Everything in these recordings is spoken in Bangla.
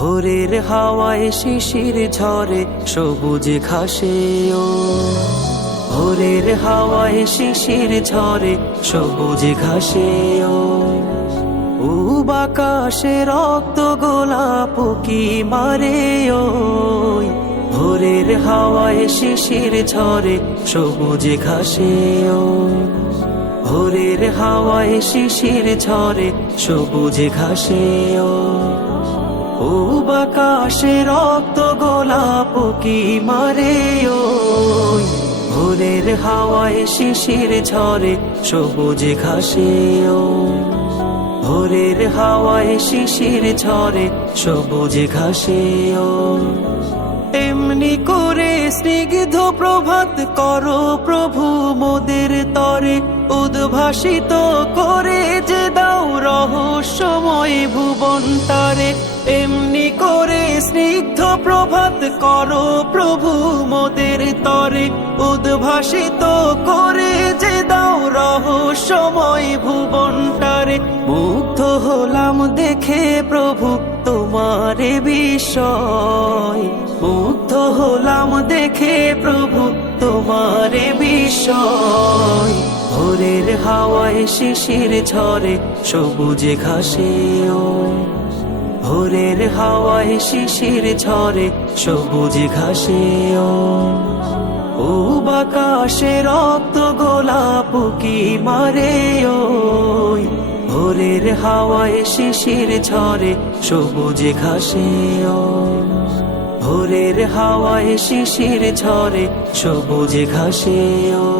ভোরের হাওয়ায় শিশির ঝরে সবুজ ঘাসে ও ভোরের হাওয়ায় শিশির ঝরে সবুজ ঘাসে ও বাকাশে রক্ত গোলাপ কি মারে ও ভোরের হাওয়ায় শিশির ঝরে সবুজ ঘাসে ও ভোরের হাওয়ায় শিশির ঝরে সবুজ ঘাসে ও বাকাশে রক্ত গোলাপ কি মারে ও ভোরের হাওয়ায় শিশির ঝরে সবুজ ঘাসে ও ভোরের হাওয়ায় শিশির ঝরে সবুজ ঘাসে ও এমনি করে স্নিগ্ধ প্রভাত করো প্রভু মোদের তরে উদ্ভাসিত করে যে দাও রহস্যময় ভুবন তারে এমনি করে স্নিগ্ধ প্রভাত করো প্রভু মোদের তরে উদ্ভাসিত করে যে দাও রহস্যময় ভুবন তারে মুগ্ধ হলাম দেখে প্রভু তোমারে বিস্ময় মুগ্ধ হলাম দেখে প্রভু তোমারে বিস্ময় ভোরের হাওয়ায় শিশির ঝরে সবুজ ঘাসে ও ভোরের হাওয়ায় শিশির ঝরে সবুজ ঘাসে ও বাকাশে রক্ত গোলাপ কি মারে ও ভোরের হাওয়ায় শিশির ঝরে সবুজ ঘাসে ও ভোরের হাওয়ায় শিশির ঝরে সবুজ ঘাসে ও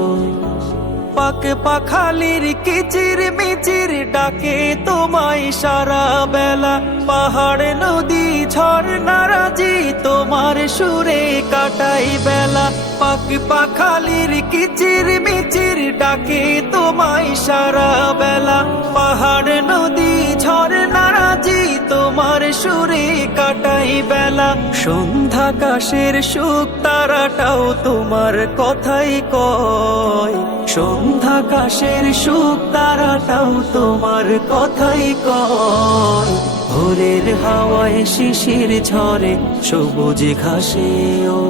পাক পাখালির কিচির মিচির ডাকে তোমায় সারা বেলা পাহাড় নদী ঝর্ণারাজি তোমার সুরে কাটাই বেলা পাক পাখালির কিচির মিচির ডাকে তোমায় সারা বেলা পাহাড় নদী ঝর্ণারাজি তোমার সুরে কাটাই বেলা সন্ধ্যাকাশের সুখ তারাটাও তোমার কথাই কয় সন্ধ্যাকাশের সুখ তারাটাও তোমার কথাই কয় ভোরের হাওয়ায় শিশির ঝরে সবুজ ঘাসে ও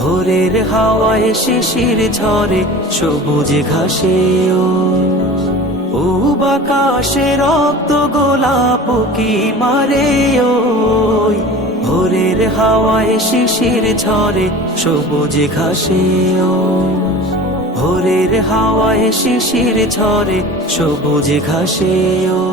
ভোরের হাওয়ায় শিশির ঝরে সবুজ ঘাসে ও বাকাশে রক্ত গোলাপ কি মারে ও ভোরের হাওয়ায় শিশির ঝরে সবুজ ঘাসে ও ভোরের হাওয়ায় শিশির ঝরে সবুজ ঘাসে ও